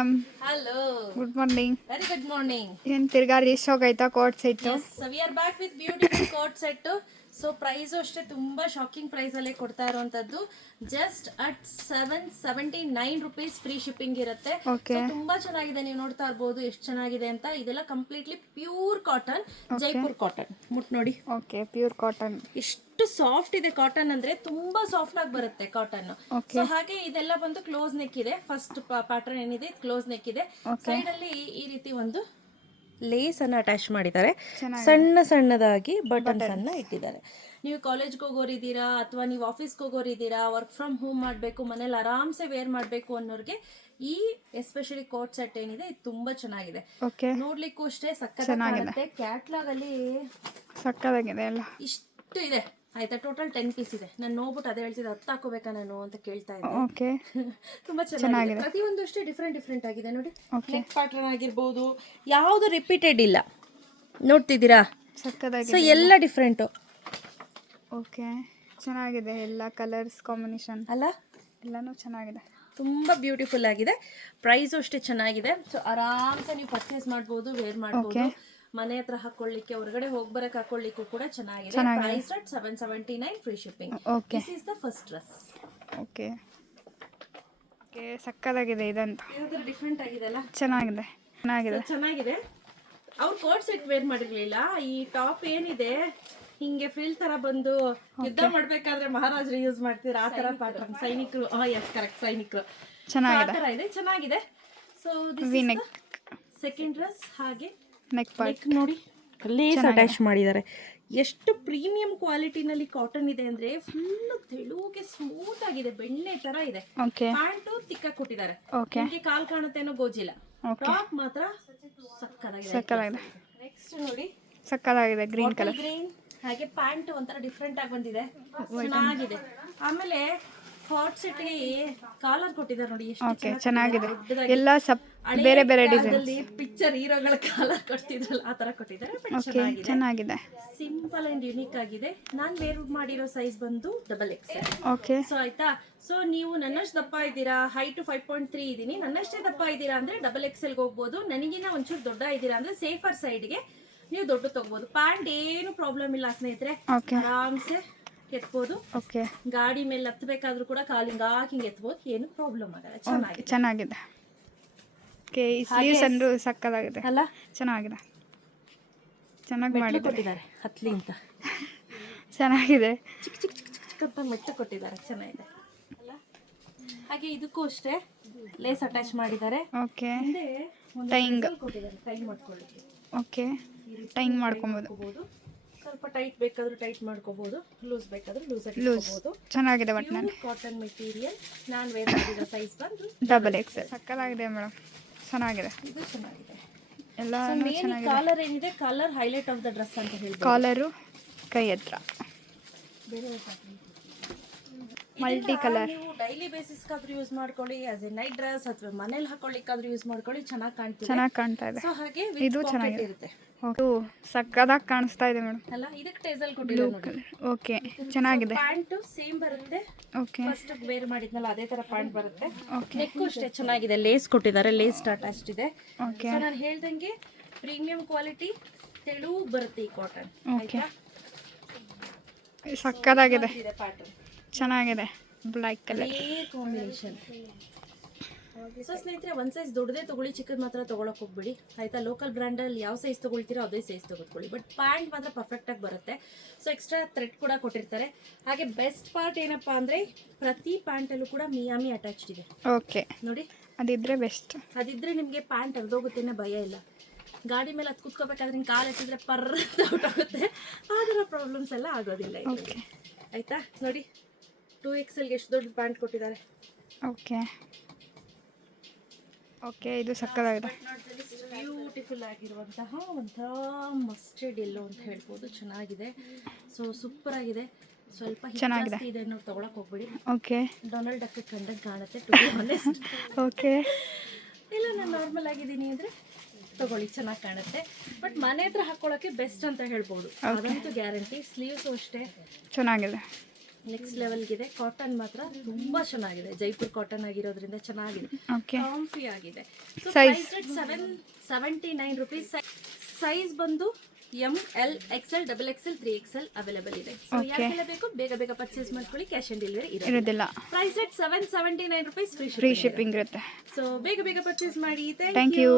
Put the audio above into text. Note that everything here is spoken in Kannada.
Madam hello good morning very good morning ಏನ್ ತಿರ್ಗಾ ರೀಶ್ ಹೋಗೈತಾ coat set we are back with beautiful coat set so price ಅಷ್ಟೇ ತುಂಬಾ ಶಾಕಿಂಗ್ ಪ್ರೈಸಲ್ಲೇ ಕೊಡ್ತಾ ಇರುವಂಥದ್ದು just at seven seventy nine rupees free shipping ಇರುತ್ತೆ. ತುಂಬಾ ಚೆನ್ನಾಗಿದೆ. ನೀವು ನೋಡ್ತಾ ಇರ್ಬೋದು ಎಷ್ಟು ಚೆನ್ನಾಗಿದೆ ಅಂತ. ಇದೆಲ್ಲ completely pure cotton Jaipur cotton ಮುಟ್ ನೋಡಿ. ಓಕೆ ಪ್ಯೂರ್ ಕಾಟನ್ ಎಷ್ಟು ಸಾಫ್ಟ್ ಇದೆ ಕಾಟನ್ ಅಂದ್ರೆ ತುಂಬಾ ಸಾಫ್ಟ್ ಆಗಿ ಬರುತ್ತೆ ಕಾಟನ್. ಸೊ ಹಾಗೆ ಇದೆಲ್ಲ ಬಂದು ಕ್ಲೋಸ್ ನೆಕ್ ಇದೆ. ಫಸ್ಟ್ ಪ್ಯಾಟರ್ನ್ ಏನಿದೆ? ಕ್ಲೋಸ್ ನೆಕ್ ಇದೆ. ಸೈಡ್ ಅಲ್ಲಿ ಈ ರೀತಿ ಒಂದು ಲೇಸ್ ಅನ್ನ ಅಟ್ಯಾಚ್ ಮಾಡಿದ್ದಾರೆ. ಸಣ್ಣ ಸಣ್ಣದಾಗಿ ಬಟನ್ಸ್ ಅನ್ನ ಇಟ್ಟಿದ್ದಾರೆ. ನೀವು ಕಾಲೇಜ್ಗೆ ಹೋಗೋರಿದ್ದೀರಾ ಅಥವಾ ನೀವು ಆಫೀಸ್ಗೆ ಹೋಗೋರಿದ್ದೀರಾ ವರ್ಕ್ ಫ್ರಮ್ ಹೋಮ್ ಮಾಡಬೇಕು ಮನೇಲಿ ಆರಾಮ್ಸೆ ವೇರ್ ಮಾಡಬೇಕು ಅನ್ನೋರಿಗೆ ಈ ಎಸ್ಪೆಷಲಿ ಕೋಟ್ ಸೆಟ್ ಏನಿದೆ ಇದು ತುಂಬಾ ಚೆನ್ನಾಗಿದೆ. ನೋಡ್ಲಿಕ್ಕೂ ಅಷ್ಟೇ ಸಕ್ಕತ್ತೆ ಕ್ಯಾಟ್ಲಾಗ್ ಅಲ್ಲಿ ಸಕ್ಕತ್ತಾಗಿದೆ ಎಲ್ಲ. ಇಷ್ಟು ಇದೆ. ಆಯ್ತಾ? ಟೋಟಲ್ ಟೆನ್ ಪೀಸ್ ಇದೆ. ನಾನು ನೋಡ್ಬಿಟ್ಟು ಅದೇ ಹೇಳ್ತಿದ್ದೆ ಹತ್ತು ಹಾಕೋಬೇಕಾ ನಾನು? ಅಂತ ಕೇಳ್ತಾ ಇದ್ದೆ. ಓಕೆ ತುಂಬಾ ಚೆನ್ನಾಗಿದೆ. ಪ್ರತಿಯೊಂದು ಅಷ್ಟೇ ಡಿಫ್ರೆಂಟ್ ಡಿಫ್ರೆಂಟ್ ಆಗಿದೆ ನೋಡಿ. ನೆಕ್ ಪ್ಯಾಟರ್ನ್ ಆಗಿರ್ಬೋದು ಯಾವುದು ರಿಪೀಟೆಡ್ ಇಲ್ಲ. ನೋಡ್ತಿದ್ದೀರಾ? ಸೊ ಸಕ್ಕದಾಗಿದೆ ಎಲ್ಲ ಡಿಫ್ರೆಂಟು ಓಕೆ ಚೆನ್ನಾಗಿದೆ ಎಲ್ಲ ಕಲರ್ಸ್ ಕಾಂಬಿನೇಷನ್ ಅಲ್ಲ? ಎಲ್ಲನೂ ಚೆನ್ನಾಗಿದೆ. ತುಂಬ ಬ್ಯೂಟಿಫುಲ್ ಆಗಿದೆ. ಪ್ರೈಸು ಅಷ್ಟೇ ಚೆನ್ನಾಗಿದೆ. ಸೊ ಆರಾಮ್ಸೆ ನೀವು ಪರ್ಚೇಸ್ ಮಾಡ್ಬೋದು ವೇರ್ ಮಾಡ್ಬೋದು. ಮನೆ ಹತ್ರ ಹಾಕೊಳ್ಳಿಕ್ಕೆ ಹೊರಗಡೆ ಹೋಗಿ ಬರಕ್ ಹಾಕೊಳ್ಳಿಕ್ಕೂ ಕೂಡ ಚೆನ್ನಾಗಿದೆ. Price at seven seventy nine free shipping okay this is the first dress okay okay ಸಕ್ಕದಾಗಿದೆ ಇದಂತೂ. ಇದು ಡಿಫ್ರೆಂಟ್ ಆಗಿದೆ ಅಲ್ಲ? ಚೆನ್ನಾಗಿದೆ. ಚೆನ್ನಾಗಿದೆ. ಚೆನ್ನಾಗಿದೆ. ಅವ್ರು ಕೋಟ್ ಸೆಟ್ ವೇರ್ ಮಾಡಿರ್ಲಿಲ್ಲ? ಈ ಟಾಪ್ ಏನಿದೆ? ಹಿಂಗೆ ಫೀಲ್ ತರ ಬಂದು ಯುದ್ಧ ಮಾಡ್ಬೇಕಾದ್ರೆ ಮಹಾರಾಜರು ಯೂಸ್ ಮಾಡ್ತೀರ? ಆ ತರ ಪ್ಯಾಟರ್ನ್ ಸೈನಿಕರು. ಆ ಎಸ್ ಕರೆಕ್ಟ್ ಸೈನಿಕರು. ಆ ಚೆನ್ನಾಗಿದೆ. ತರ ಇದೆ. ಚೆನ್ನಾಗಿದೆ. ಸೊ ಸೆಕೆಂಡ್ ಡ್ರೆಸ್ ಹಾಗೆ ನೆಕ್ ಪಾರ್ಟ್ ನೆಕ್ ನೋಡಿ ಲೇಸ್ ಅಟ್ಯಾಚ್ ಮಾಡಿದ್ದಾರೆ. ಎಷ್ಟು ಪ್ರೀಮಿಯಂ ಕ್ವಾಲಿಟಿನಲ್ಲಿ ಕಾಟನ್ ಇದೆ ಅಂದ್ರೆ ಫುಲ್ ತೆಳುಗೆ ಸ್ಮೂತ್ ಆಗಿದೆ ಬೆಣ್ಣೆ ತರ ಇದೆ. ಓಕೆ ಪ್ಯಾಂಟು ತಿಕ್ಕ ಕೊಟ್ಟಿದ್ದಾರೆ. ನಿಮಗೆ ಕಾಲ್ ಕಾಲ್ ಕಾಣುತ್ತೇನೋ ಗೋಜಿಲ್ಲ ಟಾಪ್ ಮಾತ್ರ ಸಕ್ಕತ್ತಾಗಿದೆ. ಸಕ್ಕದಾಗಿದೆ ನೆಕ್ಸ್ಟ್ ನೋಡಿ. ಗ್ರೀನ್ ಕಲರ್ ಗ್ರೀನ್ ಹಾಗೆ ಪ್ಯಾಂಟ್ ಒಂಥರ ಡಿಫ್ರೆಂಟ್ ಆಗಿ ಬಂದಿದೆ. ಚೆನ್ನಾಗಿದೆ. ಆಮೇಲೆ ಹಾಟ್ ಸೆಟ್ಗೆ ಕಾಲರ್ ಕೊಟ್ಟಿದ್ದಾರೆ ನೋಡಿ ಓಕೆ ಚೆನ್ನಾಗಿದೆ. ಎಲ್ಲ ಸಪ್ ಬೇರೆ ಬೇರೆ ಡಿಸೈನ್ ಪಿಕ್ಚರ್ ಹೀರೋಗಳ ಕಾಲರ್ ಕೊಡ್ತಿದ್ರಲ್ಲ ಆ ತರ ಕೊಟ್ಟಿದ್ದಾರೆ ಬಟ್ ಓಕೆ ಚೆನ್ನಾಗಿದೆ. ಚೆನ್ನಾಗಿದೆ. ಸಿಂಪಲ್ ಅಂಡ್ ಯುನಿಕ್ ಆಗಿದೆ. ನಾನ್ ವೇರ್ ಮಾಡಿರೋ ಸೈಜ್ ಬಂದು ಡಬಲ್ ಎಕ್ಸ್ ಓಕೆ ಸೊ ಆಯ್ತಾ? ಸೊ ನೀವು ನನ್ನಷ್ಟು ದಪ್ಪ ಇದ್ದೀರಾ? ಹೈಟ್ ಫೈವ್ ಪಾಯಿಂಟ್ ತ್ರೀ ಇದ್ದೀನಿ ನನ್ನಷ್ಟೇ ದಪ್ಪ ಇದ್ದೀರಾ ಅಂದ್ರೆ ಡಬಲ್ ಎಕ್ಸೆಲ್ಗೆ ಹೋಗ್ಬೋದು. ನನಗಿನ್ನ ಒಂಚೂರು ದೊಡ್ಡ ಇದ್ದೀರಾ ಅಂದ್ರೆ ಸೇಫರ್ ಸೈಡ್ಗೆ ನೀವು ದೊಡ್ಡ ತಗೋಬಹುದು ಪ್ಯಾಂಟ್ ಏನು ಪ್ರಾಬ್ಲಮ್ ಇಲ್ಲ ಸ್ನೇಹಿತರೆ. ಆರಾಮ್ಸೆ ಎತ್ಬೋದು. ಓಕೆ. ಗಾಡಿ ಮೇಲೆ ಹತ್ಬೇಕಾದ್ರೂ ಕೂಡ ಕಾಲಿಂಗ್ ಹಾಕಿಂಗ್ ಎತ್ಬೋದು. ಏನು ಪ್ರಾಬ್ಲಮ್ ಆಗಲ್ಲ. ಚೆನ್ನಾಗಿದೆ. ಚೆನ್ನಾಗಿದೆ. ಓಕೆ ಈ ಸ್ಲೀವ್ಸ್ ಅಂದ್ರೂ ಸಕ್ಕದಾಗಿದೆ. ಅಲ್ಲ? ಚೆನ್ನಾಗಿದೆ. ಚೆನ್ನಾಗಿ ಮಾಡಿ ಕೊಟ್ಟಿದ್ದಾರೆ ಹತ್ಲಿ ಅಂತ. ಚೆನ್ನಾಗಿದೆ. ಚಿಕ್ಕ ಚಿಕ್ಕ ಚಿಕ್ಕ ಚಿಕ್ಕ ಅಂತ ಮೆಟ್ಟು ಕೊಟ್ಟಿದ್ದಾರೆ. ಚೆನ್ನಾಗಿದೆ. ಅಲ್ಲ? ಹಾಗೆ ಇದಕ್ಕೂ ಅಷ್ಟೇ ಲೇಸ್ ಅಟ್ಯಾಚ್ ಮಾಡಿದ್ದಾರೆ. ಓಕೆ. ಟೈಂಗ್. ಕೊಟ್ಟಿದ್ದಾರೆ. ಟೈಂಗ್ ಮಾಡ್ಕೊಳ್ಳಿ ಓಕೆ. ಟೈಂಗ್ ಮಾಡ್ಕೊಬೋದು. ಮಾಡ್ಕೋಬಹುದು ಸ್ವಲ್ಪ ಟೈಟ್ ಬೇಕಾದ್ರೂ ಟೈಟ್ ಮಾಡ್ಕೋಬಹುದು ಲೂಸ್ ಬೇಕಾದ್ರೂ ಲೂಸ್ ಲೂಸ್ ಚೆನ್ನಾಗಿದೆ ಬಟ್ ನಾನು ಕಾಟನ್ ಮೆಟೀರಿಯಲ್ ನಾನು ವೇರ್ ಮಾಡಿದ ಸೈಜ್ ಬಂದು ಡಬಲ್ ಎಕ್ಸ್ ಸಕ್ಕಲಾಗಿದೆ ಮೇಡಮ್ ಚೆನ್ನಾಗಿದೆ. ಇದು ಚೆನ್ನಾಗಿದೆ. ಎಲ್ಲ ಮೇನ್ ಕಾಲರ್ ಏನಿದೆ? Collar highlight of the dress ಅಂತ ಹೇಳ್ಬೋದು. ಕಾಲರು ಕೈ ಹತ್ರ. ಬೇರೆ ಮಲ್ಟಿ ಕಲರ್. ನೀವು ಡೈಲಿ ಬೇಸಿಸ್ಗಾದ್ರೂ ಯೂಸ್ ಮಾಡ್ಕೊಳ್ಳಿ ಆಸ್ ಎ ನೈಟ್ ಡ್ರೆಸ್ ಅಥವಾ ಮನೇಲಿ ಹಾಕೊಳ್ಳಿಕ್ಕಾದ್ರೂ ಯೂಸ್ ಮಾಡ್ಕೊಳ್ಳಿ ಚೆನ್ನಾಗಿ ಕಾಣ್ತಿದೆ. ಚೆನ್ನಾಗಿ ಕಾಣ್ತಾ ಇದೆ. ಸೊ ಹಾಗೆ ಇದು ಚೆನ್ನಾಗಿ ಚೆನ್ನಾಗಿದೆ. ಇರುತ್ತೆ. ಓಕೆ. ಸಕ್ಕದಾಗಿ ಕಾಣಿಸ್ತಾ ಇದೆ ಮೇಡಮ್. ಅಲ್ಲ ಇದಕ್ಕೆ ಟೇಸಲ್ ಕೊಟ್ಟಿದೆ ನೋಡಿ. ಓಕೆ ಚೆನ್ನಾಗಿದೆ. ಪ್ಯಾಂಟ್ ಸೇಮ್ ಬರುತ್ತೆ. ಓಕೆ. ಫಸ್ಟ್ ವೇರ್ ಮಾಡಿದ್ನಲ್ಲ ಅದೇ ತರ ಪ್ಯಾಂಟ್ ಬರುತ್ತೆ. ಓಕೆ. ನೆಕ್ ಅಷ್ಟೇ ಚೆನ್ನಾಗಿದೆ ಲೇಸ್ ಕೊಟ್ಟಿದ್ದಾರೆ ಲೇಸ್ ಅಟ್ಯಾಚ್ಡ್ ಇದೆ ಓಕೆ. ಸೊ ನಾನು ಹೇಳ್ದಂಗೆ ಪ್ರೀಮಿಯಂ ಕ್ವಾಲಿಟಿ ತೆಳು ಬರುತ್ತೆ ಈ ಕಾಟನ್ ಓಕೆ. ಸಕ್ಕದಾಗಿದೆ. ಇದೆ ಪ್ಯಾಟರ್ನ್ ಚೆನ್ನಾಗಿದೆ. ಬ್ಲ್ಯಾಕ್ ಕಲರ್ ಕಾಂಬಿನೇಷನ್ ಸೊ ಸ್ನೇಹಿತರೆ ಒಂದ್ ಸೈಜ್ ದೊಡ್ಡದೇ ತಗೊಳ್ಳಿ ಚಿಕ್ಕದ್ ಮಾತ್ರ ತಗೊಳಕ್ ಹೋಗ್ಬಿಡಿ. ಆಯ್ತಾ? ಲೋಕಲ್ ಬ್ರ್ಯಾಂಡಲ್ಲಿ ಯಾವ ಸೈಜ್ ತಗೊಳ್ತೀರೋ ಅದೇ ಸೈಜ್ ತಗೊಳ್ಕೊಳ್ಳಿ. ಬಟ್ ಪ್ಯಾಂಟ್ ಮಾತ್ರ ಪರ್ಫೆಕ್ಟ್ ಆಗಿ ಬರುತ್ತೆ. ಸೊ ಎಕ್ಸ್ಟ್ರಾ ಥ್ರೆಡ್ ಕೂಡ ಕೊಟ್ಟಿರ್ತಾರೆ. ಹಾಗೆ ಬೆಸ್ಟ್ ಪಾರ್ಟ್ ಏನಪ್ಪಾ ಅಂದ್ರೆ ಪ್ರತಿ ಪ್ಯಾಂಟಲ್ಲೂ ಕೂಡ ಮಿಯಾಮಿ ಅಟ್ಯಾಚ್ಡ್ ಇದೆ. ಓಕೆ ನೋಡಿ. ಅದಿದ್ರೆ ಬೆಸ್ಟ್ ಅದಿದ್ರೆ ನಿಮಗೆ ಪ್ಯಾಂಟ್ ಅರ್ಧೋಗುತ್ತೇನೆ ಭಯ ಇಲ್ಲ. ಗಾಡಿ ಮೇಲೆ ಅದು ಕುತ್ಕೋಬೇಕಾದ್ರೆ ನಿಮ್ಗೆ ಕಾಲು ಎತ್ತಿದ್ರೆ ಪರ್ ಔಟ್ ಆಗುತ್ತೆ. ಆ ಥರ ಪ್ರಾಬ್ಲಮ್ಸ್ ಎಲ್ಲ ಆಗೋದಿಲ್ಲ ಓಕೆ ಆಯ್ತಾ? ನೋಡಿ. ಟೂ ಎಕ್ಸೆಲ್ಗೆ ಎಷ್ಟು ದೊಡ್ಡ ಪ್ಯಾಂಟ್ ಕೊಟ್ಟಿದ್ದಾರೆ? ಓಕೆ ಓಕೆ ಇದು ಸಕ್ಕದಾಗಿದೆ. ಬ್ಯೂಟಿಫುಲ್ ಆಗಿರುವಂತಹ ಒಂಥರ ಮಸ್ಟರ್ಡ್ ಎಲ್ಲೋ ಅಂತ ಹೇಳ್ಬೋದು. ಚೆನ್ನಾಗಿದೆ. ಸೊ ಸೂಪರ್ ಆಗಿದೆ. ಸ್ವಲ್ಪ ಚೆನ್ನಾಗಿದೆ. ಇದೆ ಅನ್ನೋದು ತಗೊಳಕ್ ಹೋಗ್ಬಿಡಿ. ಓಕೆ ಡೊನಾಲ್ಡ್ ಡಕ್ ಕಂಡಂಗೆ ಕಾಣುತ್ತೆ ಟು ಓಕೆ ಇಲ್ಲ ನಾನು ನಾರ್ಮಲ್ ಆಗಿದ್ದೀನಿ ಅಂದರೆ ತಗೊಳ್ಳಿ ಚೆನ್ನಾಗಿ ಕಾಣುತ್ತೆ. ಬಟ್ ಮನೆ ಹತ್ರ ಹಾಕೊಳ್ಳೋಕೆ ಬೆಸ್ಟ್ ಅಂತ ಹೇಳ್ಬೋದು. ಅದಂತೂ ಗ್ಯಾರಂಟಿ ಸ್ಲೀವ್ಸು ಅಷ್ಟೇ. ಚೆನ್ನಾಗಿದೆ. ನೆಕ್ಸ್ಟ್ ಲೆವೆಲ್ಗಿದೆ ಕಾಟನ್ ಮಾತ್ರ ತುಂಬಾ ಚೆನ್ನಾಗಿದೆ. ಜೈಪುರ್ ಕಾಟನ್ ಆಗಿರೋದ್ರಿಂದ ಚೆನ್ನಾಗಿದೆ. ಕಾಂಫಿ ಆಗಿದೆ? Seven seventy nine rupees size ಬಂದು M L X L double X L three L available ಇದೆ. ಸೊ ಯಾಕೆಲ್ಲ ಬೇಕು? ಬೇಗ ಬೇಗ ಪರ್ಚೇಸ್ ಮಾಡ್ಕೊಳ್ಳಿ. ಕ್ಯಾಶ್ ಆನ್ ಡೆಲಿವರಿ ಇರೋದಿಲ್ಲ. Price rate seven seventy nine rupees free shipping ಇರುತ್ತೆ. ಸೊ ಬೇಗ ಬೇಗ ಪರ್ಚೇಸ್ ಮಾಡಿ. Thank you